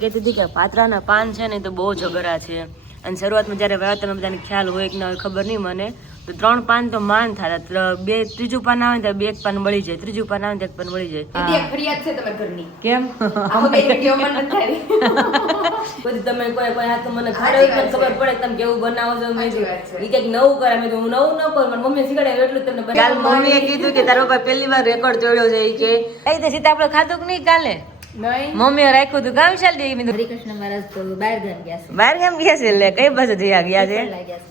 કહેતી હતી કે પાત્રાના પાન છે ને તો બહુ જબરા છે અને શરૂઆતમાં જયારે વયા તમે બધાને ખ્યાલ હોય કે ના હોય ખબર નહીં મને તો 3 પાન તો માન થાય ત્રીજું પાન આવે તો 2 પાન મળી જાય ત્રીજું પાન આવે તો 1 પાન મળી જાય ફરિયાદ છે તમારા ઘરની કેમ તમે કોઈ હાથ મને ખબર પડે તમે કેવું બનાવો છો મેં કઈક નવું કરે મેં હું નવું ન કરું મમ્મી શીખવાડે એટલું તમને કાલ મમ્મીએ કીધું કે તારો ભાઈ પહેલી વાર રેકોર્ડ તોડ્યો છે કે સીતા આપણે ખાધું કે નહીં કાલે મમ્મીએ રાખ્યું હતું કામ ચાલતી હરિકૃષ્ણ મહારાજ તો બહાર ગામ ગયા છે બહાર કેમ ગયા છે એટલે કઈ બાજુ જઈ ગયા છે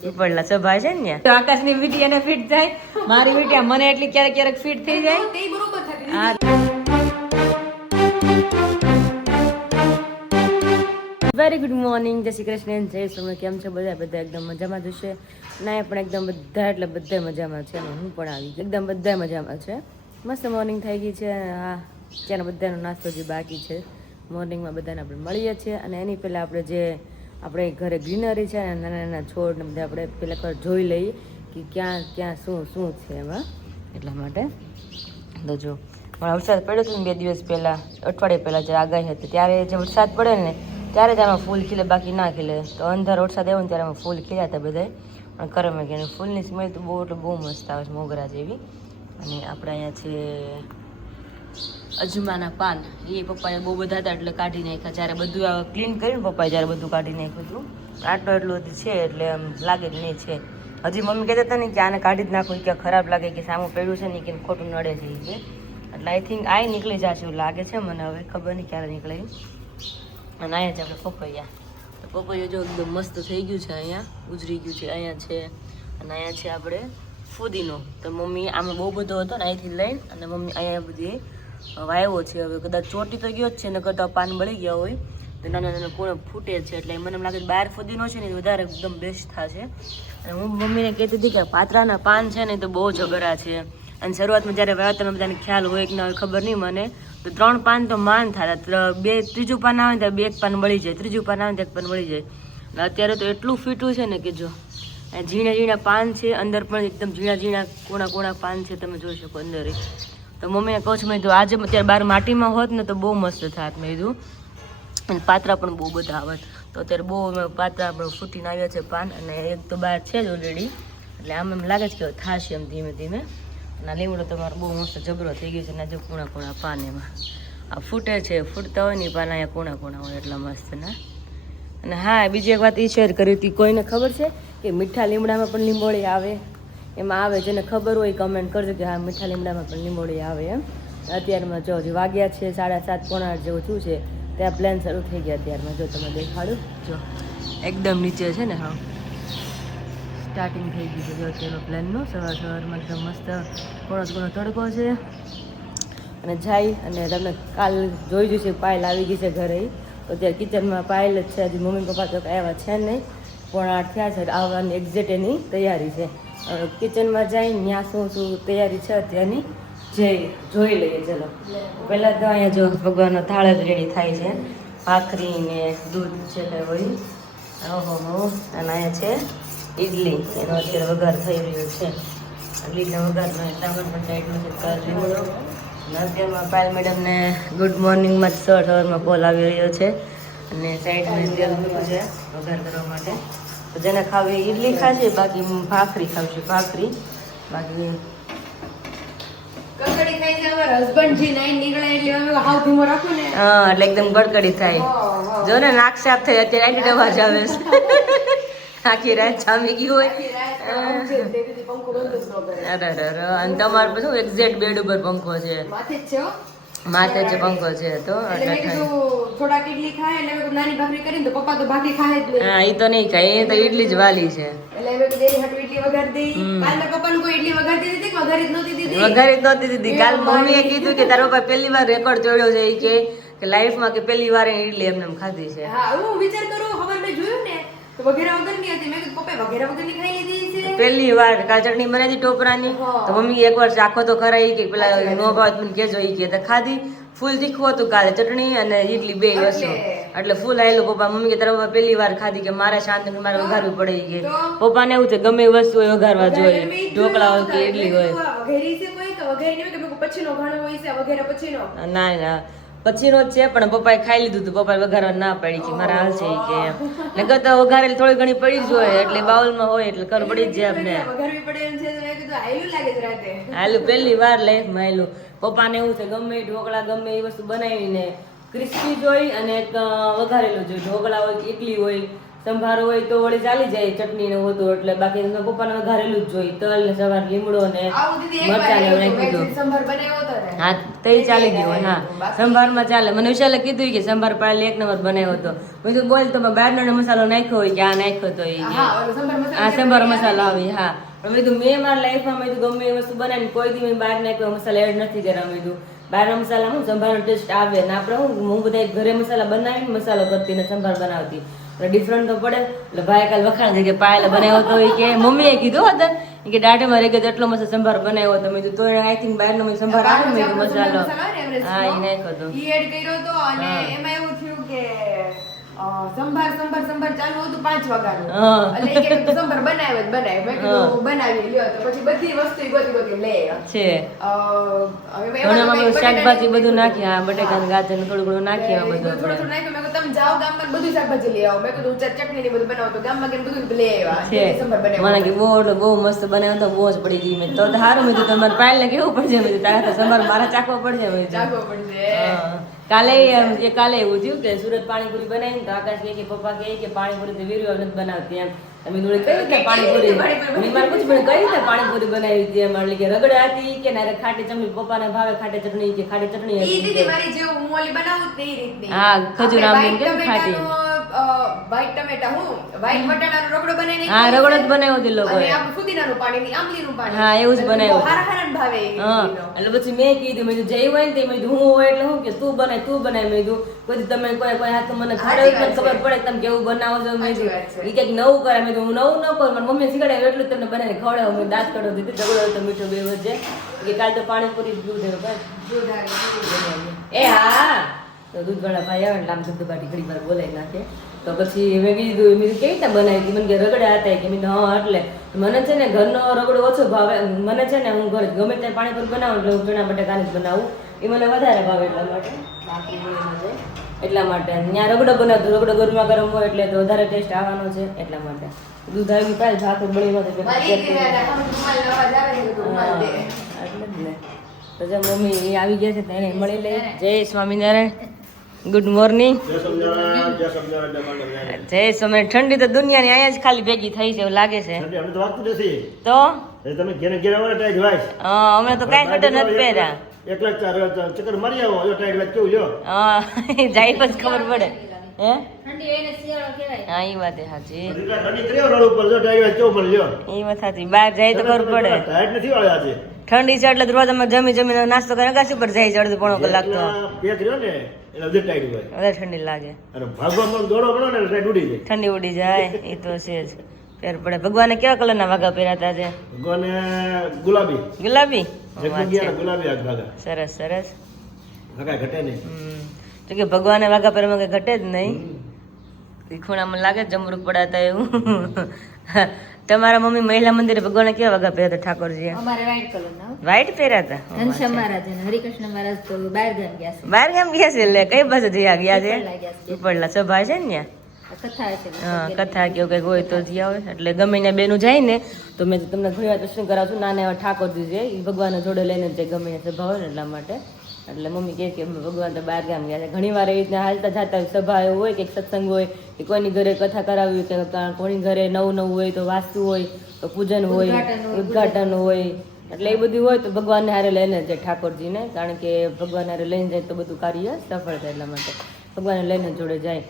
ઉપરલા સભા છે ને આકાશની વીટી એને ફિટ થાય મારી વીટી મને એટલી ક્યારેક ક્યારેક ફિટ થઈ જાય વેરી ગુડ મોર્નિંગ જય શ્રી કૃષ્ણ જય તમે કેમ છો બધા એકદમ મજામાં જ હશે ના પણ એકદમ બધા એટલે બધા મજામાં છે હું પણ આવી એકદમ બધા મજામાં છે મસ્ત મોર્નિંગ થઈ ગઈ છે હા ત્યારે બધાનો નાસ્તો જે બાકી છે મોર્નિંગમાં બધાને આપણે મળીએ છીએ અને એની પહેલાં આપણે જે આપણે ઘરે ગ્રીનરી છે ને નાના નાના છોડ ને બધા આપણે પહેલાં ખબર જોઈ લઈએ કે ક્યાં ક્યાં શું છે એમાં એટલા માટે તો જો પણ વરસાદ પડ્યો હતો ને 2 દિવસ પહેલાં અઠવાડિયા પહેલાં જે આગાહી હતી ત્યારે જે વરસાદ પડે ને ત્યારે જ આમાં ફૂલ ખીલે બાકી ના ખીલે તો અંધાર વરસાદ આવ્યો ને ત્યારે આમાં ફૂલ ખીલ્યા હતા બધાય પણ કરમે કે ફૂલની સ્મેલ તો બહુ મસ્ત આવે છે મોગરા જેવી અને આપણે અહીંયા છે અજમાના પાન એ પપ્પાએ બહુ બધા હતા એટલે કાઢી નાખ્યા જ્યારે બધું ક્લીન કર્યું ને પપ્પાએ જ્યારે બધું કાઢી નાખ્યું હતું એટલું છે એટલે આમ લાગે જ નહીં છે હજી મમ્મી કહેતા હતા ને કે આને કાઢી જ નાખો કે ખરાબ લાગે કે સામું પડ્યું છે ને કે ખોટું નડે છે કે એટલે આઈ થિંક આ નીકળી જશે એવું લાગે છે મને હવે ખબર નહીં ક્યારે નીકળે અને અહીંયા છે આપણે પપૈયા તો પપૈયા જો એકદમ મસ્ત થઈ ગયું છે અહીંયા ઉજરી ગયું છે અહીંયા છે અને અહીંયા છે આપણે ફુદીનો તો મમ્મી આમાં બહુ બધો હતો ને અહીંથી લઈને અને મમ્મી અહીંયા બધી વાવ્યો છે હવે કદાચ ચોટી તો ગયો જ છે ને કરતા પાન બળી ગયા હોય તો નાના નાના પૂર્ણ ફૂટે છે એટલે મને એમ લાગે બહાર ફુદીનો છે ને વધારે એકદમ બેસ્ટ થશે અને હું મમ્મીને કહેતી હતી કે પાત્રાના પાન છે ને તો બહુ જબરા છે અને શરૂઆતમાં જ્યારે વાવ્યા તમે બધાને ખ્યાલ હોય કે ના હોય ખબર નહીં મને તો 3 પાન તો માન થાય ત્રીજું પાન આવે તો 1 પાન મળી જાય ત્રીજું પાન આવે તો 1 પાન મળી જાય અત્યારે તો એટલું ફીટું છે ને કે જો ઝીણા ઝીણા પાન છે અંદર પણ એકદમ ઝીણા કોણા પાન છે તમે જોઈ શકો અંદર તો મમ્મીને કહું છું મેં કીધું આજે અત્યારે બહાર માટીમાં હોત ને તો બહુ મસ્ત થાત મેં કીધું અને પાત્રા પણ બહુ બધા આવત તો અત્યારે બહુ પાત્રા પણ ફૂટીને આવ્યા છે પાન અને એક તો બહાર છે જ ઓલરેડી એટલે આમ એમ લાગે છે કે થશે એમ ધીમે ધીમે અને લીમડો તમારો બહુ મસ્ત જબરો થઈ ગયો છે ને જો કોણા પાન એમાં આ ફૂટે છે ફૂટતા હોય ને પાન અહીંયા કોણા હોય એટલા મસ્ત ને અને હા બીજી એક વાત એ શેર કરી હતી કોઈને ખબર છે કે મીઠા લીમડામાં પણ લીંબોળી આવે એમાં આવે જેને ખબર હોય કમેન્ટ કરજો કે હા મીઠા લીમડામાં પણ લીંબોળી આવે એમ અત્યારમાં જો હજી વાગ્યા છે 7:30 પોણા 8 જેવું થયું છે ત્યાં પ્લાન શરૂ થઈ ગયા અત્યારમાં જો તમે દેખાડું જો એકદમ નીચે છે ને હા સ્ટાર્ટિંગ થઈ ગયું છે જો અત્યારનો પ્લાનનું સવારમાં એકદમ મસ્ત ઘણો તડકો છે અને જાય અને તમે કાલ જોઈ જશે પાયલ આવી ગઈ છે ઘરે તો અત્યારે કિચનમાં પાયલ જ છે હજી મમ્મી પપ્પા તો આવ્યા છે નહીં પોણા 8 થયા છે આવવાની એક્ઝેક્ટ એની તૈયારી છે કિચનમાં જઈને ત્યાં શું તૈયારી છે અત્યારની જોઈ લઈએ ચલો પહેલાં તો અહીંયા જો ભગવાનનો થાળ જ રેડી થાય છે ભાખરી ને દૂધ છે કે હોય ઓહો અને અહીંયા છે ઈડલી એનો અત્યારે વઘાર થઈ રહ્યો છે ઈડલીના વઘારનો ટામેટ પણ ટાઈટનો છે લીમડો અને અત્યારમાં પાયલ મેડમને ગુડ મોર્નિંગમાં જ સવારમાં કોલ આવી રહ્યો છે અને સાઈડમાં તેલ મૂક્યું છે વઘાર કરવા માટે તો જેને ખાવી ઈડલી ખાશે બાકી ભાખરી ખાવશે ભાખરી બાકી હા એટલે એકદમ ગડકડી થાય જો ને નાક સાફ થાય અત્યારે આટલી અવાજ આવે છે આખી રાત જામી ગઈ હોય અરે અને તમારે શું એક્ઝેક્ટ બેડ ઉપર પંખો છે માથે જ પંખો છે તો થોડાક ઈડલી ખાય એટલે નાની ભાખરી કરીને તો પપ્પા તો ભાખરી ખાય જ નહીં હા એ તો નહીં ખાય એ તો ઈડલી જ વાલી છે એટલે હવે તો દેરી હટ ઈડલી વઘારી દઈ કાલ મેં પપ્પાને કોઈ ઈડલી વઘારી દીધી કે વઘારી જ નહોતી દીધી કાલ મમ્મીએ કીધું કે તારો પપ્પા પહેલી વાર રેકોર્ડ તોડ્યો છે એ કે લાઈફમાં કે પહેલી વાર ઈડલી એમને ખાધી છે હા હું વિચાર કરું ખબર મેં જોયું ને તો વઘેરા વગરની હતી મેં કીધું પપ્પા વઘેરા વગરની ખાઈ લીધી છે પહેલી વાર કાલ ચટણી બનાવી હતી ટોપરાની તો મમ્મી એકવાર ચાખો તો ખરા કે પેલા નો ભાવ મને કેજો એ કે ખાધી ફૂલ તીખું હતું કાલે ચટણી અને ઈડલી બે વસ્તુ એટલે ફૂલ આવેલું પપ્પા મમ્મી કે તારા પહેલી વાર ખાધી કે મારે શાંતિ મારે વઘારવું પડે કે પપ્પાને એવું છે ગમે વસ્તુ હોય વઘારવા જોઈએ ઢોકળા હોય કે ઈડલી હોય વઘેરી છે કોઈ કે વઘેરી નહીં કે પછીનો ઘણો હોય છે વઘેરા પછીનો ના પછીનો જ છે પણ પપ્પાએ ખાઈ લીધું હતું. પપ્પાએ વઘારવા ના પાડી કે મારા હાલ છે કે નકર તો વઘારેલી થોડી ઘણી પડી જ હોય એટલે બાઉલમાં હોય એટલે ખબર પડી જ જાય આપણે. વઘારવી પડે એમ છે તો મેં કીધું આયલું લાગે છે રાતે. હાલું પહેલી વાર લાઈફમાં હાલું. પપ્પાને એવું છે ગમે એ ઢોકળા ગમે એ વસ્તુ બનાવીને ક્રિસ્પી જોઈ અને એક વઘારેલું જોઈ. ઢોકળા હોય કે ઇડલી હોય સંભારો હોય તો વળી ચાલી જાય ચટણી ને હોતું એટલે બાકી પપ્પાને વઘારેલું જ જોઈ. તલ ને સવાર લીમડો ને મરચાં ને એવું નાખી દીધું. સંભાર બનાવ્યો હતો ને હા તે ચાલી ગયું. હા સંભારમાં ચાલે. મને વિશાલે કીધું કે સંભાર પાડે 1 નંબર બનાવ્યો હતો. મેં કીધું બોલ તમે બહારનો મસાલો નાખ્યો હોય કે આ નાખ્યો તો એ આ સંભાર મસાલો આવી. હા પણ મેં કીધું મેં મારા લાઈફમાં મેં કીધું ગમે એ વસ્તુ બનાવીને કોઈ દી મેં બહાર નાખ્યો મસાલા એડ નથી કર્યા. મેં કીધું બહારના મસાલા હું સંભારનો ટેસ્ટ આવે ને આપણે હું બધા ઘરે મસાલા બનાવીને મસાલો કરતી ને સંભાર બનાવતી ડિફરન્ટ તો પડે. એટલે ભાઈ કાલ વખાણ કે પાયલ બનાવ્યો તો કે મમ્મીએ કીધું હતા કે દાઢીમાં રહી ગયો એટલો મસ્ત સંભાર બનાવ્યો તો મેં કીધું તો આઈ થિંક બહારનો સંભાર આવે ને મસાલો હા એ નાખ્યો તો ઈ એડ કર્યો તો અને એમાં એવું થયું કે સંભાર ચાલુ હતું 5 વાગ્યાનું એટલે કે સંભાર બનાવ્યો જ બનાવ્યો. મેં કીધું બનાવી લ્યો તો પછી બધી વસ્તુ બધી લે છે. હવે શાકભાજી બધું નાખ્યા બટેકા ને ગાજર ને થોડું ઘણું નાખ્યા બધું થોડું નાખ્યું. મેં કીધું તમે જાઓ ગામમાં બધું શાકભાજી લઈ આવો. મેં કીધું ચટણી ને બધું બનાવો તો ગામમાં કે બધું લઈ આવ્યા છે. સંભાર બનાવ્યો. મને કે બહુ મસ્ત બનાવ્યો તો મોજ પડી ગઈ. મેં તો સારું મેં તમારે પાયલ ને કેવું પડશે મેં તારા સંભાર મારા ચાખવો પડશે મેં ચાખવો પડશે. કાલે એવું થયું કે સુરત પાણીપુરી બનાવી તો આકાશ કે પપ્પા કે પાણીપુરી તો વીરુ નથી બનાવતી એમ. તમે જોડે કઈ રીતે પાણીપુરી મેં મારે પૂછ્યું કઈ રીતે પાણીપુરી બનાવી હતી એમ એટલે કે રગડા હતી કે ના ખાટી ચટણી પપ્પાને ભાવે ખાટી ચટણી કે ખાટી ચટણી ઈ દીદી મારી જેવું હું ઓલી બનાવું તે રીતની. હા ખજૂર આંબલી કેમ ખાટી વ્હાઈટ ટમેટા હું વ્હાઈટ બટાટાનો રગડો બનાવીને હા રગડો જ બનાવ્યો હતી લોકોએ. અને આ ફુદીનાનું પાણી ની આંબલીનું પાણી હા એવું જ બનાવ્યું. હારા ભાવે હા એટલે પછી મેં કીધું મેં જઈ હોય ને તે મેં હું હોય એટલે હું કે તું બનાય મેં કીધું કોઈ તમે કોઈ હાથ મને ખબર પડે તમે કેવું બનાવો છો. મેં કીધું ઈ કઈક નવું કરે. મેં હું નવું ન કરું મારી મમ્મી શીખડાવ્યું એટલું તમને બનાવીને ખવડાવું. મેં દાંત કડો દીધી રગડો તો મીઠો બે વચ્ચે કે કાલ તો પાણીપુરી દૂધ એ હા તો દૂધવાળા ભાઈ આવે એટલે આમ દૂધ બાટી ઘડી વાર બોલાવી નાખે. તો પછી મેં કીધું મેં કેવી રીતે બનાવી હતી મને કે રગડા હતા કે મેં હા એટલે મને છે ને ઘરનો રગડો ઓછો ભાવે. મને છે ને હું ઘરે ગમે ત્યાં પાણીપુરી બનાવું એટલે હું ચણા બટાકાની જ બનાવું એ મને વધારે ભાવે એટલા માટે ત્યાં રગડો બનાવતો રગડો ગરમા ગરમ હોય એટલે તો વધારે ટેસ્ટ આવવાનો છે એટલા માટે દૂધ આવી પાય ભાખર બળી એટલે જ ને. તો જો મમ્મી આવી ગયા છે તેને મળી લે. જય સ્વામિનારાયણ. Good morning. જય સ્વામિનારાયણ. ઠંડી તો દુનિયાની અહીંયા જ ખાલી ભેગી થઈ છે એવું લાગે છે. તો અમે તો કાંઈ સ્વેટર નથી પહેર્યા. જાય પછી ખબર પડે હે હા એ વાત સાચી. એ વાત સાચી બહાર જાય તો ખબર પડે. ઠંડી છે એટલે રોજ અમે જમીને નાસ્તો કરીને અગાસી પર જાય છે અડધો પોણો કલાક તો વધારે ઠંડી લાગે. ઠંડી ઉડી જાય એ તો છે જ ફેર પડે. ભગવાને કેવા કલરના વાઘા પહેર્યા હતા? ગુલાબી. સરસ સરસ. તો કે ભગવાને વાઘા પહેરવામાં કઈ ઘટે જ નહીં. ખૂણામાં લાગે જમરૂક પડાતા એવું. તમારા મમ્મી મહિલા મંદિરે ભગવાને કેવા વાઘા પહેર્યા હતા ઠાકોરજી? અમારે વ્હાઈટ કલરના વ્હાઈટ પહેર્યા હતા. ઘનશ્યામ મહારાજ અને હરિકૃષ્ણ મહારાજ તો બહાર ગામ ગયા છે. બહાર ગામ ગયા છે એટલે કઈ બાજુ જયા ગયા છે? ઉપરલા સભા છે ને કથા છે. હા કથા કેવું કઈક હોય તો જ્યાં હોય એટલે ગમે ને બેનું જાય ને તો મેં તમને ઘણી વાર દર્શન કરાવું છું. નાના એવા ઠાકોરજી છે એ ભગવાન જોડે લઈને જાય ગમે સભા હોય ને એટલા માટે. એટલે મમ્મી કહે કે ભગવાન તો બહાર ગામ ગયા છે. ઘણી વાર એ રીતના હાલતા જતા હોય સભા એવું હોય કે સત્સંગ હોય કે કોઈની ઘરે કથા કરાવી કે કોઈની ઘરે નવું હોય તો વાસ્તુ હોય તો પૂજન હોય ઉદઘાટન હોય એટલે એ બધું હોય તો ભગવાનને હારે લઈને જાય ઠાકોરજીને. કારણ કે ભગવાન હારે લઈને જાય તો બધું કાર્ય સફળ થાય એટલા માટે ભગવાનને લઈને જોડે જાય.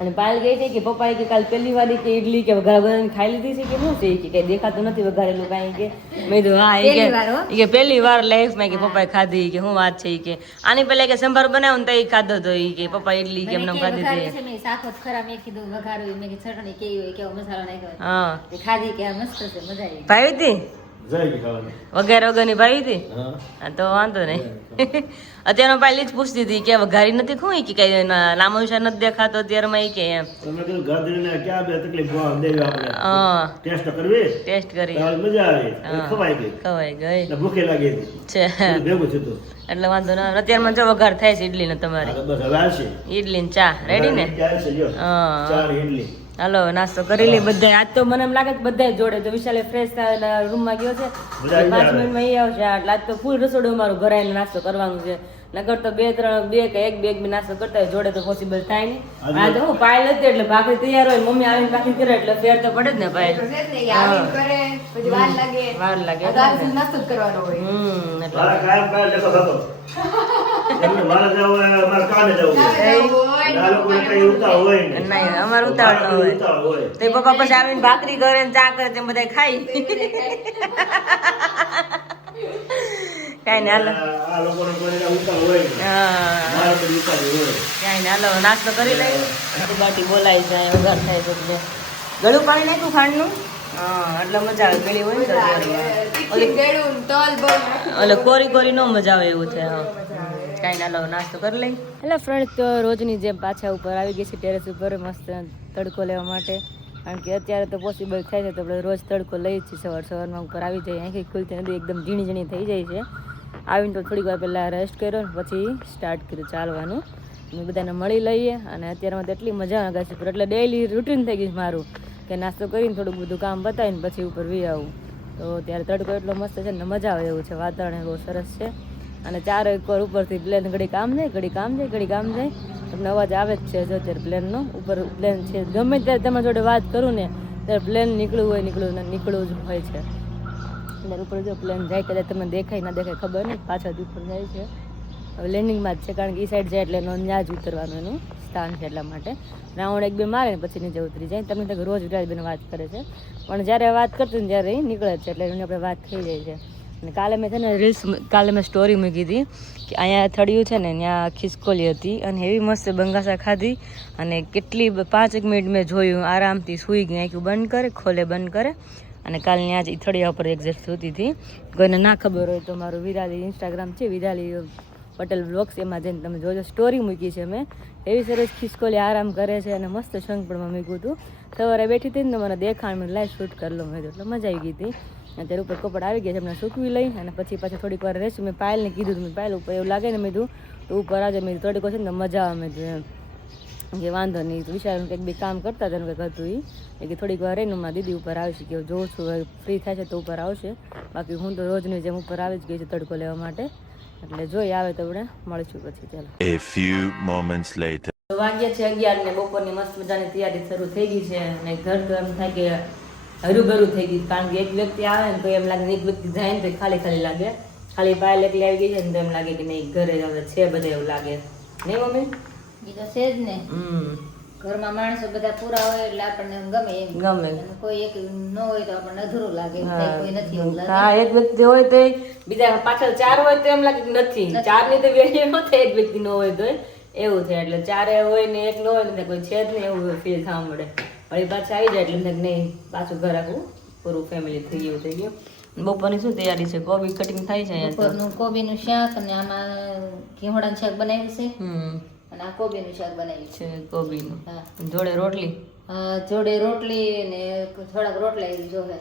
અને પાયલ કહે છે કે પપ્પાએ કે કાલ પહેલી વાર કે ઇડલી કે વઘારેલી ખાઈ લીધી છે કે શું છે કે કઈ દેખાતું નથી વઘારેલું કાંઈ કે. મેં કીધું હા એ કે પહેલી વાર લાઈફમાં કે પપ્પાએ ખાધી કે શું વાત છે કે આની પહેલા કે સંભાર બનાવ્યો ને તો એ ખાધો હતો એ કે પપ્પા ઇડલી કેમ નામ ખાધી હતી. મેં શાક ખરા મેં કીધું વઘારું મેં કે ચટણી કેવી હોય કેવો મસાલો નાખ્યો હા ખાધી કે મસ્ત છે મજા આવી. ભાવી હતી વઘાર વગરની ભાવી હતી હા તો વાંધો નહીં અત્યારનો પાલી જ પૂછતી હતી કે વઘારી નથી ખુઈ કે કઈ નામો નિશાન નથી દેખાતો અત્યારમાં એ કે એમ ટેસ્ટ કરી ખવાઈ ગઈ છે એટલે વાંધો ના અત્યારમાં જો વઘાર થાય છે ઈડલી ને તમારી ઈડલી ને ચા રેડી ને હા હાલો નાસ્તો કરી લઈ બધા આજ તો મને એમ લાગે છે બધા જોડે તો વિશાલે ફ્રેશ રૂમમાં ગયો છે 5 મિનિટમાં એ આવશે એટલે આજ તો ફૂલ રસોડું અમારું ભરાઈને નાસ્તો કરવાનું છે નગર તો 2-3 કે એક બે નાસ્તો કરતા હોય જોડે તો પોસિબલ થાય નહીં આ તો હું પાયલ હતી એટલે ભાખરી તૈયાર હોય મમ્મી આવીને ભાખરી કરે એટલે ફેર તો પડે જ ને પાયલ વાર લાગે નાસ્તો કરવાનો હોય નહીં અમારે ઉતાવળ ન હોય તો પપ્પા પછી આવીને ભાખરી કરે ને ચા કરે તેમ બધા ખાઈ કઈ ને હાલો કઈ ને હાલો નાસ્તો કરી લઈ બાટી બોલાઈ જાય વઘાર થાય તો એટલે ગળું પાણી નાખ્યું ખાંડનું હા એટલે મજા આવે પેલી હોય ને કોરી કોરી નો મજા આવે એવું છે હા કઈ ના લો નાસ્તો કરી લઈ એટલે ફ્રેન્ડ તો રોજની જેમ પાછા ઉપર આવી ગઈ છે ટેરેસ ઉપર મસ્ત તડકો લેવા માટે કારણ કે અત્યારે તો પોસિબલ થાય છે તો આપણે રોજ તડકો લઈએ છીએ સવારમાં ઉપર આવી જાય આંખી ખુલતી નથી એકદમ ઝીણી ઝીણી થઈ જાય છે આવીને તો થોડીક વાર પહેલાં રેસ્ટ કર્યો ને પછી સ્ટાર્ટ કર્યું ચાલવાનું અમે બધાને મળી લઈએ અને અત્યારમાં તો એટલી મજા આવે ગાડી પર એટલે ડેઈલી રૂટીન થઈ ગયું મારું કે નાસ્તો કરીને થોડુંક બધું કામ બતાવીને પછી ઉપર વી આવું તો ત્યારે તડકો એટલો મસ્ત છે ને મજા આવે એવું છે વાતાવરણ બહુ સરસ છે અને ચારે એકવાર ઉપરથી પ્લેન ઘડી કામ જાય ઘડી કામ જાય ઘડી કામ જાય તમને અવાજ આવે જ છે જો અત્યારે પ્લેનનો ઉપર પ્લેન છે ગમે ત્યારે તમારી જોડે વાત કરું ને ત્યારે પ્લેન નીકળવું જ હોય છે એટલે ઉપર જો પ્લેન જાય કદાચ તમને દેખાય ના દેખાય ખબર નહીં પાછળ ઉપર જાય છે હવે લેન્ડિંગમાં જ છે કારણ કે એ સાઈડ જાય એટલે એનો ત્યાં જ ઉતરવાનું એનું સ્થાન છે એટલા માટે રાઉન્ડ 1-2 મારે ને પછી નીચે ઉતરી જાય તમને તો રોજ વિરાજબેન વાત કરે છે પણ જ્યારે વાત કરતી ને ત્યારે એ નીકળે છે એટલે એની આપણે વાત થઈ જાય છે અને કાલે મેં છે ને કાલે મેં સ્ટોરી મૂકી હતી કે અહીંયા થળિયું છે ને ત્યાં ખિસકોલી હતી અને એવી મસ્ત બંગાસા ખાધી અને કેટલી 5 મિનિટ મેં જોયું આરામથી સૂઈ ગઈ આંખું બંધ કરે ખોલે બંધ કરે અને કાલે ત્યાં જ થળિયા ઉપર એક્ઝેક્ટ સૂતી હતી કોઈને ના ખબર હોય તો મારું વિરાલી ઇન્સ્ટાગ્રામ છે વિરાલી પટેલ બ્લોગ્સ એમાં જઈને તમે જોજો સ્ટોરી મૂકી છે મેં એવી સરસ ખિસકોલી આરામ કરે છે અને મસ્ત શંખ પણ મેં મૂક્યું હતું સવારે બેઠી હતી ને મને દેખાણ મેં લાઈવ શૂટ કરી લો મેં એટલે મજા આવી ગઈ હતી અત્યારે ઉપર કપડ આવી ગયા છે એમને સૂકવી લઈ અને પછી પાછું થોડીક વાર રહેશું મેં પાયલને કીધું મેં પાયલ ઉપર એવું લાગે ને મેં કીધું તો ઉપર આજે મેં થોડીક છે ને મજા આવે મેં એમ કે વાંધો નહીં તો વિચાર કંઈક બી કામ કરતા હતા કંઈક હતું એ કે થોડીક વાર રહીને મારા દીદી ઉપર આવશે કે જોઉં છું ફ્રી થાય છે તો ઉપર આવશે બાકી હું તો રોજની જેમ ઉપર આવી જ ગઈ છું તડકો લેવા માટે એટલે જોઈ આવે તો આપણે મળીશું પછી ચાલો A few moments later વાગ્યા છે 11 ને બપોરની મસ્ત મજાની તૈયારી શરૂ થઈ ગઈ છે અને ઘર તો એમ થાય કે હરુભરું થઈ ગયું કારણ કે એક વ્યક્તિ આવે ને તો એમ લાગે એક વ્યક્તિ જાય ને તો ખાલી ખાલી લાગે ખાલી પાયલ એકલી આવી ગઈ છે ને તો એમ લાગે કે નહીં ઘરે હવે છે બધા એવું લાગે નહીં મમ્મી એ તો છે જ ને ઘરમાં માણસો બધા પૂરા હોય એટલે આપણને ગમે એમ ગમે કોઈ એક ન હોય તો આપણને અધૂરું લાગે કોઈ નથી એવું લાગે હા એક વ્યક્તિ હોય તો બીજા પાછળ 4 હોય તો એમ લાગે કે નથી 4 ની તો વેલ્યુ ન થાય એક વ્યક્તિ ન હોય તો એવું છે એટલે 4 હોય ને એક ન હોય ને કોઈ છે જ નહીં એવું ફીલ થવા મળે વળી પાછા આવી જાય એટલે એમ નહીં પાછું ઘર આખું પૂરું ફેમિલી થઈ ગયું બપોરની શું તૈયારી છે કોબી કટિંગ થાય છે બપોરનું કોબીનું શાક અને આમાં ઘીહોડાનું શાક બનાવ્યું છે અને આ કોબીનું શાક બનાવ્યું છે કોબીનું જોડે રોટલી જોડે રોટલી ને થોડાક રોટલા જોવે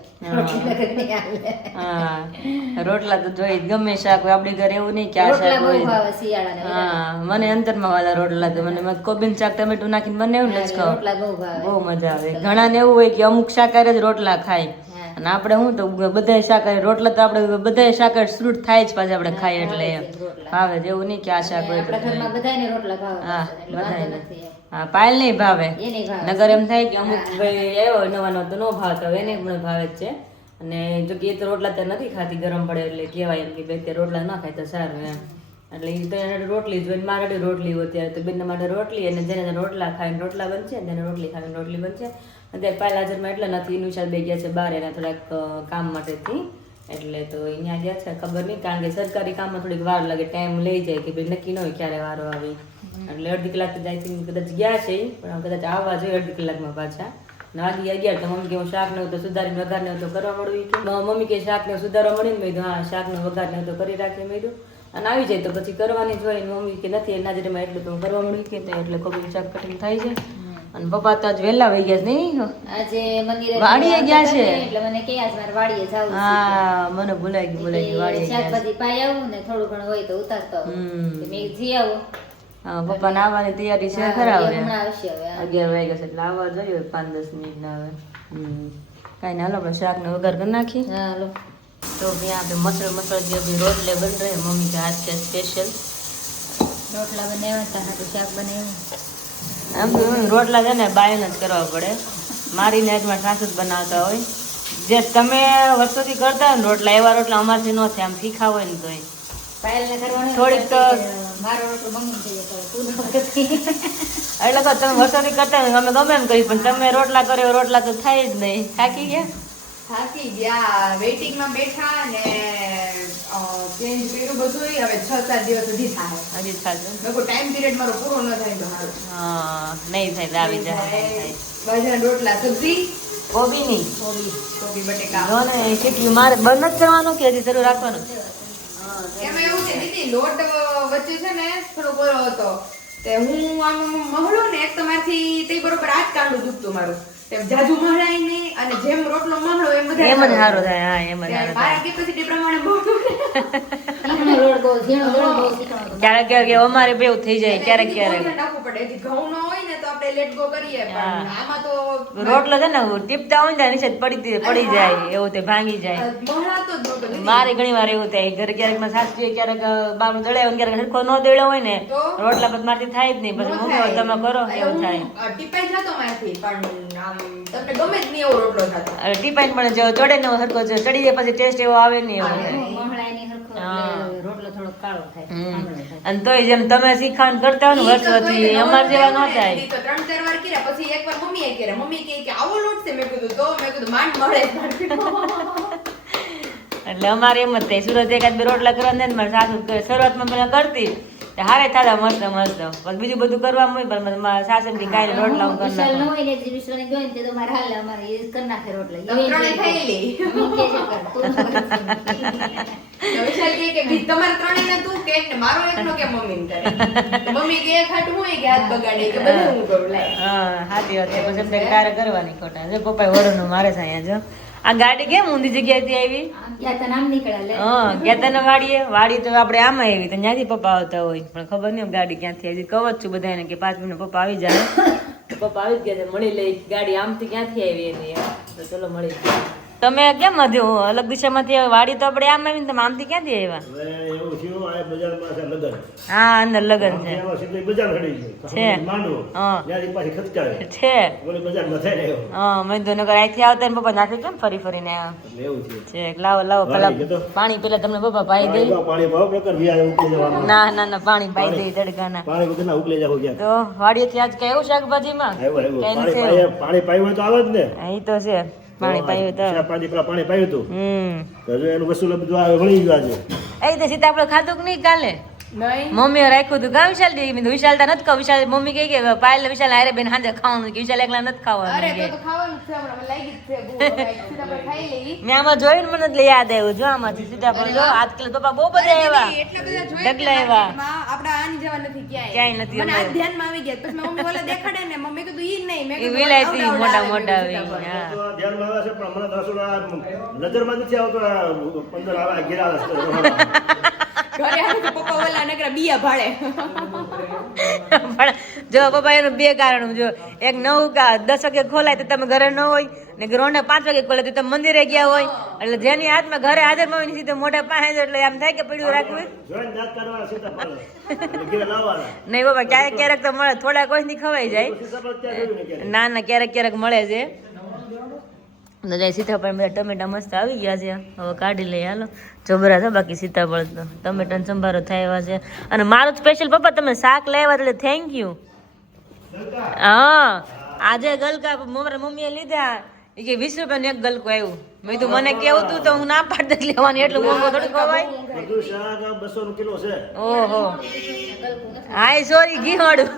હા રોટલા તો જોઈ ગમે શાક હોય આપણી ઘરે એવું નહીં કે આ શાક હોય હા મને અંતરમાં વાળા રોટલા તો મને કોબીનું શાક ટમેટું નાખીને બનાવ્યું ને જ ખાવ રોટલા બહુ ભાવે બહુ મજા આવે ઘણા ને એવું હોય કે અમુક શાકાહારી જ રોટલા ખાય અને આપણે હું તો બધા શાકાહારી રોટલા તો આપણે બધા શાકાહારી ફ્રૂટ થાય જ પાછા આપણે ખાય એટલે એમ ભાવે જ એવું નહીં કે આ શાક હોય બધાને રોટલા ભાવે હા બધાને હા પાયલ નહીં ભાવે નગર એમ થાય કે અમુક ભાઈ આવ્યો નવા નો તો નો ભાવતો એને પણ ભાવે જ છે અને જો કે એ તો રોટલા તો નથી ખાતી ગરમ પડે એટલે કહેવાય એમ કે ભાઈ રોટલા ના ખાય તો સારું એમ એટલે એ તો એને રોટલી જોઈને મારે રોટલી હોય ત્યારે તો બેનના માટે રોટલી અને જેને રોટલા ખાઈને રોટલા બનશે જેને રોટલી ખાઈને રોટલી બનશે અત્યારે પહેલા હાજરમાં એટલે નથી નિશાળ બે ગયા છે બહાર એના થોડાક કામ માટેથી એટલે તો અહીંયા ગયા છે ખબર નહીં કારણ કે સરકારી કામમાં થોડીક વાર લાગે ટાઈમ લઈ જાય કે ભાઈ નક્કી ન હોય ક્યારે વારો આવી એટલે અડધી કલાક તો જાય કદાચ ગયા છે પણ કદાચ આવવા જોઈએ અડધી કલાકમાં પાછા નાગી 11 તો મમ્મી કે હું શાક ને તો સુધારી વઘાર ને તો કરવા મળ્યું કે મમ્મી કે શાક ને સુધારવા મળી મેં કીધું હા શાક ને વઘાર ને તો કરી રાખીએ મેં કીધું અને આવી જાય તો પછી કરવાની જ હોય મમ્મી કે નથી એના જરીમાં એટલે તો કરવા મળ્યું કે એટલે કોબી શાક કટિંગ થાય છે અને પપ્પા તો આજ વહેલા વહી ગયા છે નહીં આજે મંદિરે વાડીએ ગયા છે એટલે મને કે આજ મારે વાડીએ જાવું છે હા મને ભૂલાઈ ગયું વાડીએ ગયા છે. શાકભાજી પાઈ આવું ને થોડું ઘણું હોય તો ઉતારતો આવું. મેં જી આવું હા પપ્પા ને આવવાની તૈયારી છે ખરા હવે હમણાં આવશે હવે 11 વાગ્યા છે એટલે આવવા જોઈએ 5-10 મિનિટ ના હવે કાંઈ ના હાલો આપણે શાક ને વઘાર કરી નાખી હા લો तो भी यहाँ पे मसल की अभी रोटले बन रहे हैं मम्मी के हाथ के स्पेशल રોટલા બનાવ્યા હતા હાટું શાક બનાવ્યું આમ તો રોટલા છે ને બાયન જ કરવા પડે મારીને જ મારા સાસુ જ બનાવતા હોય જે તમે વર્ષોથી કરતા હોય ને રોટલા એવા રોટલા અમારથી ન થાય આમ તીખા હોય ને તોય પાયલને કરવાનું થોડીક તો મારો રોટલો મમ્મી થઈ જાય તું ન કરતી એટલે કહો તમે વર્ષોથી કરતા હોય અમે ગમે એમ કહી પણ તમે રોટલા કરો એવા રોટલા તો થાય જ નહીં થાકી ગયા થાકી ગયા વેઇટિંગ માં બેઠા ને ચેન્જ કર્યું બધું હવે 6-7 દિવસ સુધી થાય હજી થાશે લોકો ટાઈમ પીરિયડ મારો પૂરો ન થાય તો સારું હા નહીં થાય તો આવી જાય બાજરાના રોટલા સબ્જી કોબીની કોબી બટેકા જો ને કેટલી મારે બંધ જ કરવાનું કે હજી શરૂ રાખવાનું એમાં એવું છે દીદી લોટ વચ્ચે છે ને થોડો બોલો હતો તે હું આમ મહળો ને એક તમારથી તે બરોબર આ જ કાંડું દુખતું મારું તેમ જાજુ મહળાય નહીં અને જેમ રોટલો મહળો એમ એમ જ સારું થાય હા એમ જ સારું થાય મારા કેપેસિટી પ્રમાણે મહળું ઝીણો લોટ બહુ ઝીણો લોટ બહુ શીખવાનો ક્યારેક ક્યારેક અમારે બેવ થઈ જાય ક્યારેક ક્યારેક નાખવું પડે હજી ઘઉં નો હોય ને તો આપણે લેટ ગો કરીએ પણ આમાં તો રોટલો છે ને ટીપતા હોય ને નીચે પડી જાય એવું તે ભાંગી જાય મહળાતો જ નહોતો દીદી. મારે ઘણી વાર એવું થાય ઘરે ક્યારેક માં સાસુ ક્યારેક બારું દળાય ને ક્યારેક સરખો ન દળ્યો હોય ને તો? રોટલા પછી મારથી થાય જ નહીં પછી મમ્મી હવે તમે કરો એટલે એવું હું, થાય ટીપાઈ જતો મારાથી પણ આમ તમને ગમે જ નહીં એવો રોટલો થતો હવે ટીપાઈને પણ જો ચડે ને સરખો જો ચડી જાય પછી ટેસ્ટ એવો આવે નહીં એવો મહળાય નહીં હરખો એટલે રોટલો થોડો કાળો થાય આમળો થાય. અને તોય જેમ તમે શીખાણ કરતા હોય ને વર્ષોથી અમાર જેવા ન થાય ઈ તો 3-4 વાર કર્યા પછી એકવાર મમ્મીએ કર્યા મમ્મી કહે કે આવો લોટ છે મેં કીધું તો મેં કીધું માંડ મળે એટલે અમારે એમ જ થાય સુરત એકાદ બે રોટલા કરવા દે ને મારી સાસુ શરૂઆતમાં પેલા કરતી હારે થતા મસ્ત મસ્ત પછી બીજું બધું કરવા મળે પણ મારા સાસુ થી કાંઈ રોટલા હું કરી વિશાલ ન નાખું હોય ને જે વિશાલ ને જોઈને તે તો મારે હાલે અમારે એ કરી નાખે રોટલા તમે ત્રણે ખાઈ લે. મમ્મી કે છે કર, તું ન કરતી. તો વિશાલ કહે કે બી તમારે ત્રણેયને તું કે ને મારો એકનો કે મમ્મીને કરે તો મમ્મી કે એક હાથ હું કે હાથ બગાડે કે બધું હું કરું લાય હા સાચી વાત છે પછી એમ થાય તારે કરવાની ખોટા જો પપ્પા વરણનું મારે છે અહીંયા જો આ ગાડી કેમ ઊંધી જગ્યાએથી આવી આમ ક્યાં તો નામ નીકળે લે હા ગયા તને વાડી તો આપણે આમાં આવી તો ત્યાંથી પપ્પા આવતા હોય પણ ખબર નહીં ગાડી ક્યાંથી આવી કહું જ છું બધાને કે 5 મિનિટ પપ્પા આવી જાય પપ્પા આવી જ ગયા છે મળી લઈ ગાડી આમથી ક્યાંથી આવી એની તો ચલો મળી ગયા તમે કેમ વધ્યું અલગ દિશામાંથી વાડી તો આપણે આમ આવીને તમે આમથી ક્યાંથી આવ્યા હવે એવું થયું આ બજારમાં છે લગન હા અંદર લગન છે એમાં સીધું બજાર હડી છે. ગયું માંડવો હા. ત્યાંથી પાછી ખચકાવે છે ઓલી બજારમાં થાય ને એવું હા મેં તો નગર અહીંથી આવતા ને પપ્પા નાખી કેમ ફરી ફરીને આવ્યા એટલે એવું થયું છે લાવો લાવો પેલા વાડી જતો. પાણી પેલા તમને પપ્પા પાઈ દઈ પાણી ભાવ પ્રકાર વ્યાજ ઉકળી જવાનું ના ના ના પાણી પાઈ દઈ તડકાના પાણી વગરના ઉકળી જાવ ક્યાં તો વાડીએથી આજ કઈ એવું શાકભાજીમાં આવ્યું કઈ પાણી નથી પાય પાણી પાયું હોય તો આવે જ ને અહીં તો છે પાણી પાયું તો પાણી પાણી પાયું હતું તો જો એનું વસૂલ બધું આવે વળી ગયું આજે એ તો સીતા આપણે ખાધું કે નહીં કાલે નહીં મમ્મીએ રાખ્યું હતું કાં વિશાલ દી મેં વિશાલતા નથી ખાવ વિશાલ મમ્મી કહે કે પાયલ વિશાલ હારે બેન હાજર ખાવાનું કે વિશાલ એકલા નથી અરે ખાવાનું તો કે તો ખાવાનું જ છે હમણાં મને લાગી જ છે બહુ હવે સીતાફળ ખાઈ લેવી મેં આમાં જોઈને મને જ યાદ આવ્યું જો આમાંથી સીતાફળ જો આજકાલ પપ્પા બહુ બધા આવ્યા એટલા બધા જોયા ઢગલા આવ્યા આપડા આની જવા નથી ક્યાંય નથી મને આ અમારે. ધ્યાનમાં આવી ગયા પછી મમ્મી ઓલા દેખાડે ને મમ્મી કીધું ઈ નહીં મેં એ કીધું વિલાયતી આવડા મોટા આવે મોટા મેં આવી કીધું હા તો ધ્યાનમાં આવે છે પણ મને તો રસોડા નજરમાં નથી આવતો આ 15 આવે ઘેરા આવે ઘરે આવે તો પપ્પા ઓલા નકરા બીયા ભાડે પણ જો પપ્પા એનું બે કારણ જો એક 9 કે 10 વાગે ખોલાય તો તમે ઘરે ન હોય ને ગ્રાઉન્ડ 5 વાગે ખોલાય તો તમે મંદિરે ગયા હોય એટલે જેની હાથમાં ઘરે હાજર માં હોય ને સીધો મોઢા પાસે એટલે આમ થાય કે પડ્યું રાખવું જોઈને દાંત કાઢવાના સીતાફળ એટલે ઘેર લાવવાના નહીં બાબા ક્યારેક ક્યારેક તો મળે થોડા કોઈથી ખવાઈ જાય સીતાફળ ત્યાં જોયું ને ક્યારે ના ના ક્યારેક ક્યારેક મળે છે તો જાય સીતાફળ બધા ટમેટા મસ્ત આવી ગયા છે હવે કાઢી લઈએ હાલો જબરા છે બાકી સીતાફળ તો ટમેટા ને સંભારો થાય એવા છે અને મારું સ્પેશિયલ પપ્પા તમે શાક લાવ્યા એટલે થેન્ક યુ હા આજે ગલકા મારા મમ્મીએ લીધા એ કે 20 રૂપિયાનું એક ગલકું આવ્યું. મેં તો મને કેવું તું તો હું ના પાડી દે લેવાની, એટલું મોંઘું થોડું ખવાય. બધું શાક 200 કિલો છે. ઓહો હાય સોરી ઘી વાળું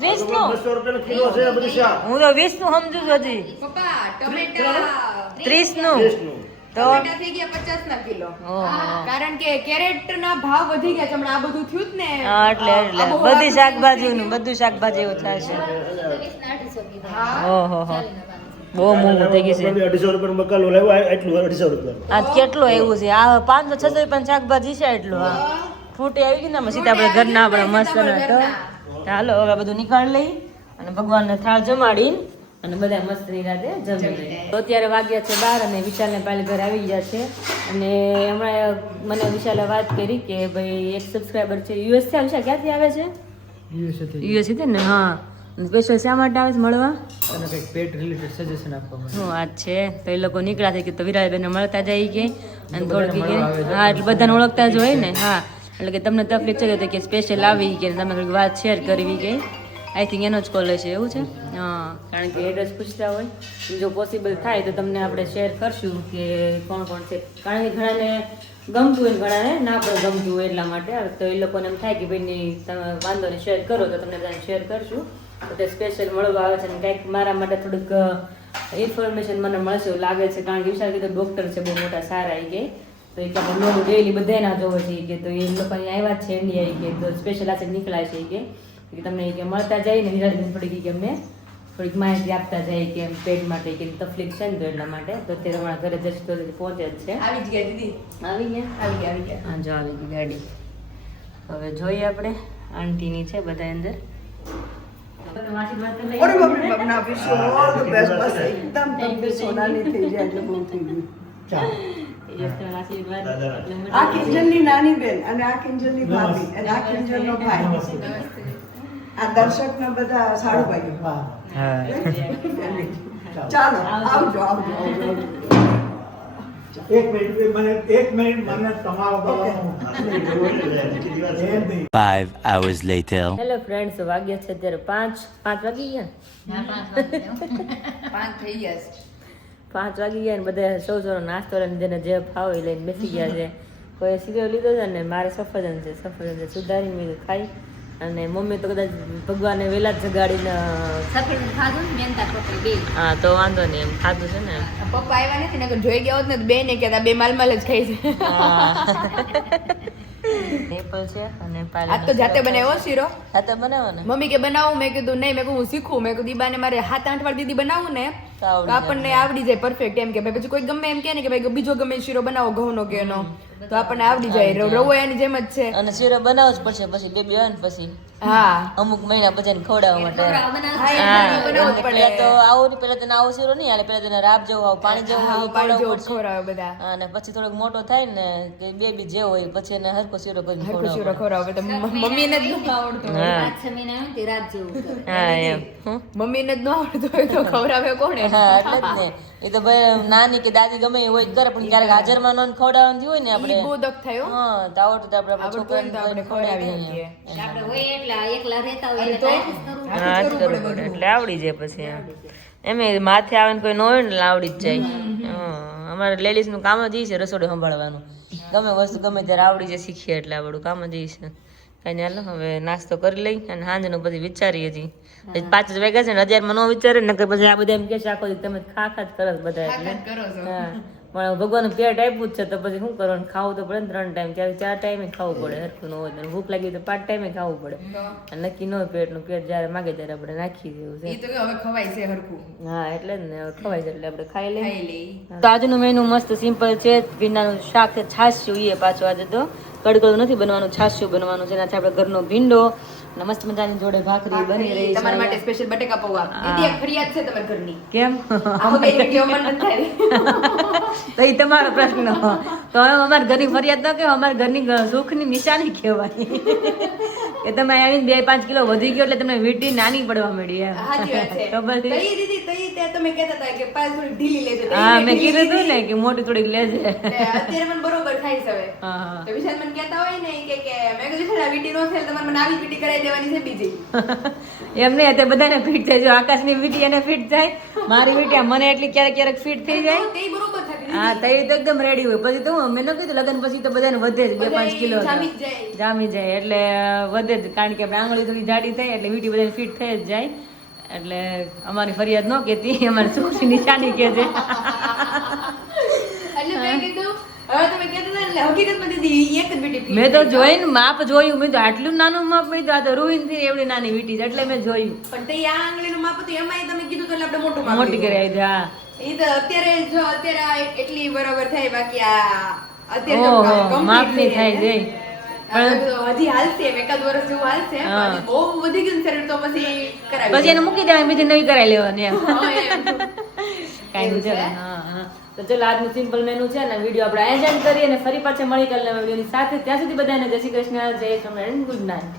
30 નું 200 રૂપિયાનો કિલો છે બધું શાક. હું તો 20 નું સમજુ છું હજી. પપ્પા ટમેટા 30 નું ટેસ્ટનું. તો ટમેટા થઈ ગયા 50 ના કિલો. કારણ કે કેરેટ ના ભાવ વધી ગયા છે હમણાં, આ બધું થયું જ ને. હા એટલે બધી શાકભાજીનું બધું શાકભાજી એવું થાય છે. ઓહો હો બહુ મોંઘું થઈ ગયું છે. 250 રૂપિયાનો બકાલો લાવ્યો એટલું 250 રૂપિયા. આ કેટલું આવ્યું છે આ 500-600 રૂપિયાનું શાકભાજી છે એટલું. હા ફ્રૂટી આવી ગઈ ને આમાં સીધા આપણે ઘરના આપણે મસ્ત ના તો ચાલો હવે બધું નીકાળી લઈ અને ભગવાનને થાળ જમાડી અને બધા મસ્ત રાતે જમી લઈએ. તો અત્યારે વાગ્યા છે 12 અને વિશાલને પાલે ઘર આવી ગયા છે. અને હમણાં મને વિશાલે વાત કરી કે ભાઈ એક સબસ્ક્રાઈબર છે યુએસ થી. વિશાલ ક્યાંથી આવે છે? યુએસ થી ને. હા સ્પેશિયલ શા માટે આવે છે મળવા? અને કંઈક પેટ રિલેટેડ સજેશન આપવા માટે. શું વાત છે? તો એ લોકો નીકળ્યા છે કે તો વિરાજબેનને મળતા જાય કે અને થોડુંક હા એટલે બધાને ઓળખતા જ હોય ને. હા એટલે કે તમને તકલીફ છે કે સ્પેશિયલ આવી કે તમે થોડીક વાત શેર કરવી કે આઈ થિંક એનો જ કોલેજ છે એવું છે. હા કારણ કે એડ્રેસ પૂછતા હોય જો પોસિબલ થાય તો તમને આપણે શેર કરશું કે કોણ કોણ છે. કારણ કે ઘણાને ગમતું હોય ને ઘણાને ના પણ ગમતું હોય એટલા માટે. તો એ લોકોને એમ થાય કે ભાઈ તમે વાંધો ને શેર કરો તો તમને બધાને શેર કરશું. તો તે સ્પેશિયલ મળવા આવે છે ને કંઈક મારા માટે થોડુંક ઇન્ફોર્મેશન મને મળશે એવું લાગે છે. કારણ કે વિશાલ કીધું ડૉક્ટર છે બહુ મોટા સારા એ કે તો એ કે આપણે લોકો ડેલી બધાના જોવે છે કે તો એ લોકો અહીંયા આવ્યા જ છે ઇન્ડિયા કે તો સ્પેશિયલ આજે નીકળાય છે કે તમને કે મળતા જાય ને વિરાજબેન થોડીક કે અમને થોડીક માહિતી આપતા જાય કે એમ પેટ માટે કે તકલીફ છે ને તો એટલા માટે. તો અત્યારે અમારા ઘરે જશે તો પહોંચે જ છે. આવી જ ગયા દીદી. આવી ગયા આવી ગયા. હા જો આવી ગઈ ગાડી. હવે જોઈએ આપણે આંટીની છે બધા અંદર. અરે બાપ રે બાપ, ના wish you all the best. બસ એકદમ તમને સોનાની થઈ જાય એટલે બહુ થઈ ગયું. આ કિંજલની નાની બેન અને આ કિંજલની ભાભી અને આ કિંજલનો ભાઈ. આ દર્શકના બધા સાડુભાઈઓ. ચાલો આવજો આવજો આવજો. એક મિનિટ મને તમારો બોલાવવાનું. 5 hours later. હેલો ફ્રેન્ડ્સ વાગ્યા છે અત્યારે 5 વાગી ગયા. 5 થઈ ગયા છે. 5 વાગી ગયા ને બધા સૌ નાસ્તો લઈને જેને જે ફાવે એ લઈને બેસી ગયા છે. કોઈ સીરો લીધો છે ને મારે સફરજન છે સુધારી મેં ખાઈ. અને મમ્મી તો કદાચ ભગવાને વહેલા જ જગાડીને સફરજન ખાધું ને મેંતા પપઈ બે. હા તો વાંધો નહીં એમ ખાધું છે ને. પપ્પા આવ્યા નથી ને જોઈ ગયા હોત ને તો બે ને કહેતા બે માલ જ ખાઈ છે. એપલ છે અને આજ તો જાતે બનાવ્યો શીરો. જાતે બનાવો ને. મમ્મી કે બનાવું, મેં કીધું નહીં, મેં કહું હું શીખું. મેં કીધું દીબાને મારે 7-8 વાર દીદી બનાવું ને તો આવડી તો આપણને આવડી જાય પરફેક્ટ. એમ કે ભાઈ પછી કોઈ ગમે એમ કે ને કે ભાઈ બીજો ગમે શીરો બનાવો ઘઉંનો કે એનો તો આપણને આવડી જાય. રવો એની જેમ જ છે. અને શીરો બનાવો જ પડશે પછી બેબી આવે ને પછી હા અમુક મહિના પછી એને ખવડાવવા માટે. હા, હા, એને બનાવવું જ એટલે પડે. પેલા તો આવો ને પેલા તેને આવો શીરો નહીં હાલે. પેલા તેને રાબ જેવો આવો પાણી જેવો હોય એ પાણી ખવડાવવું જેવું પડશે. ખવડાવે બધા. અને પછી થોડોક મોટો થાય ને કે બેબી જેવો હોય પછી એને હરખો શીરો કરીને હરખો શીરો ખવડાવવો ખવડાવે તો મમ્મીને જ ન આવડતું હોય. હા. 5-6 મહિના આવે ને તે રાત જેવું કરે. હા એમ હમ. મમ્મીને જ ન આવડતું હોય તો ખવડાવે કોણે? હા એટલે જ ને. એ તો ભાઈ નાની કે દાદી ગમે એ હોય જ કરે પણ ક્યારેક હાજરમાં નોન ખવડાવવાની હોય ને ઈ આપણે બહુ દખ થયો. હા તો આવડતું તો આપણે આવડતું હોય ને તો આપણે ખવડાવી શકીએ. આપણે હોય એટલા એકલા રહેતા હોય એટલે કાંઈ જ કરવું. હા જ કરવું પડે એટલે આવડી જાય પછી એમ માથે આવે ને કોઈ ન હોય ને એટલે આવડી જ જાય. અમારે લેડીઝ નું કામ જ ઈ છે રસોડું સંભાળવાનું. ગમે વસ્તુ ગમે ત્યારે આવડી જાય શીખીએ એટલે આવડું કામ જ ઈ છે. કઈ નહીં હાલો હવે નાસ્તો કરી લઈ અને સાંજનું પછી વિચારીએ હજી 5 જ વાગ્યા છે ને 1000 માં ન વિચારે ને પછી આ બધા એમ કે છે આખો દી તમે ખા જ કરો છો બધા એટલે કરો છો. હા પણ ભગવાનનું પેટ આપ્યું જ છે તો પછી શું કરવાનું? ખાવું તો પડે ને 3 ટાઈમ ક્યારેક 4 ટાઈમે ખાવું પડે. હરખું ન હોય ભૂખ લાગી તો 5 ટાઈમે ખાવું પડે. અને નક્કી ન હોય પેટનું. પેટ જ્યારે માગે ત્યારે આપણે નાખી દેવું છે. ઈ તો કે હવે ખવાય છે હરખું. હા એટલે જ ને હવે ખવાય છે એટલે આપણે ખાઈ લઈએ. ખાઈ લઈ. તો આજનું મેનુ મસ્ત સિમ્પલ છે. ભીંડાનું શાક છે, છાસ્યું એ પાછું આજે તો કડકડું નથી બનવાનું, છાસ્યું બનવાનું છે. એનાથી આપણે ઘરનો ભીંડો અને મસ્ત મજાની જોડે ભાખરી બની રહી છે. તમારા માટે સ્પેશિયલ બટેકા પૌવા. દીદી એક ફરિયાદ છે તમારા ઘરની. કેમ? આવો બે વિડિયો મન નથી થાય. તો એ તમારો પ્રશ્ન. તો હવે અમારા ઘરની ફરિયાદ ન કહેવાય, અમારા ઘરની સુખની નિશાની કહેવાય કે તમે આવીને 2-5 કિલો વધી ગયો એટલે તમને વીટી નાની પડવા મળી એમ. સાચી વાત છે. ખબર છે? તઈ દીદી તઈ તે તમે કહેતા હતા કે પાલ થોડી ઢીલી લેજો. તઈ હા મેં મેં ઢીલી કીધું હતું ને કે મોટી થોડીક લેજે. લીધી. તે અત્યારે મને બરોબર થાય છે હવે. હા હા તો વિશાલ મને કહેતા હોય ને કે મેં કીધું વિશાલ આ વીટી નો થાય તમારે મને આવી વીટી કરાવી દેવાની છે બીજી. એમ નહીં અત્યારે બધાને ફિટ થાય. જો આકાશની વીટી એને ફિટ થાય, મારી વીટી આ મને એટલી ક્યારેક ક્યારેક ફિટ થઈ જાય. તે બરોબર થાય. હા તો એ તો એકદમ રેડી હોય. પછી તો મેં ન કીધું લગ્ન પછી તો બધાને વધે જ 2-5 કિલો જામી જ જાય. જામી જાય એટલે વધે જ, કારણ કે આપણે આંગળી થોડી જાડી થાય એટલે વીટી બધાને ફિટ થઈ જ જાય. એટલે અમારી ફરિયાદ ન કહેતી, અમારી સુખની નિશાની કહે છે. એટલે મેં કીધું હવે તમે કહેતા હતા એટલે હકીકતમાં દીદી એક જ વીટી fit મેં તો થઈ. જોઈને માપ જોયું, મેં તો આટલું નાનું માપ, મેં તો આ તો રૂહીન થી એવડી નાની વીટી છે એટલે મેં જોયું. પણ તે આ આંગળીનું માપ હતું એમાંય તમે કીધું તો એટલે આપણે મોટું માપ મોટી લીધું. કરી આવી હા. ઈ તો અત્યારે જો અત્યારે આ એટલી બરોબર થાય બાકી આ અત્યારે તો ઓહો, complete માપની થઈ થાય જાય. જાય. હવે તો હજી હાલશે એમ, એકાદ વર્ષ જેવું હાલશે હા. પણ બહુ વધી ગયું ને શરીર તો પછી કરાવી પછી એને મૂકી દેવાની, બીજી નવી કરાવી લેવાની એમ. હા, એમ. કાંઈ એવું છે છે? હા હા. તો ચલો આજનું સિમ્પલ મેનુ છે ને વિડીયો આપણે એન્ડ કરીએ અને ફરી પાછા મળી કાલના વિડીયોની સાથે. ત્યાં સુધી બધાને જય શ્રી કૃષ્ણ, જય સ્વામિનારાયણ, ગુડ નાઇટ.